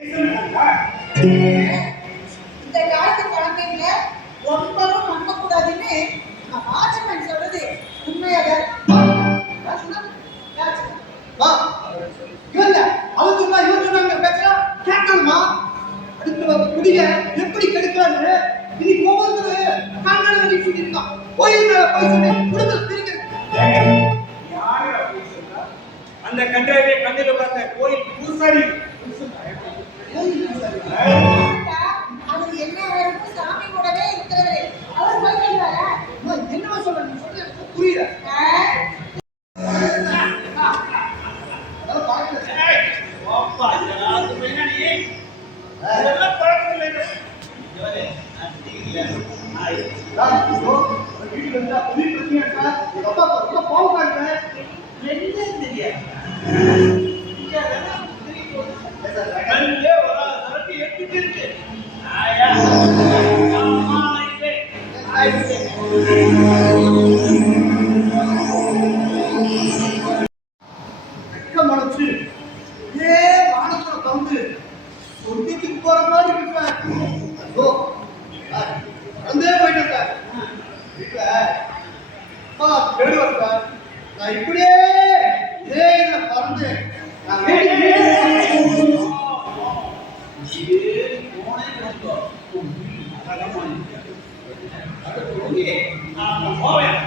இந்த காலத்து குழந்தைங்கள ரொம்பவும் நம்ப கூடாதுன்னு வாட்ச்மேன் சொல்றது உண்மையாக எப்படி கெடுக்கிறாரு இன்னைக்கு ஒவ்வொருத்தரும் கண்ணாடி சொல்லியிருக்கான் அந்த கண்டாவே கண்ணில பார்த்த கோயில் பூசாரி அவர் என்ன வரைக்கும் சாமி கூடவே இருக்கிறவரு அவர் போயிட்டு என்னவா சொல்ற நீ சொல்றது புரியல இப்படியே பறந்து போவேன்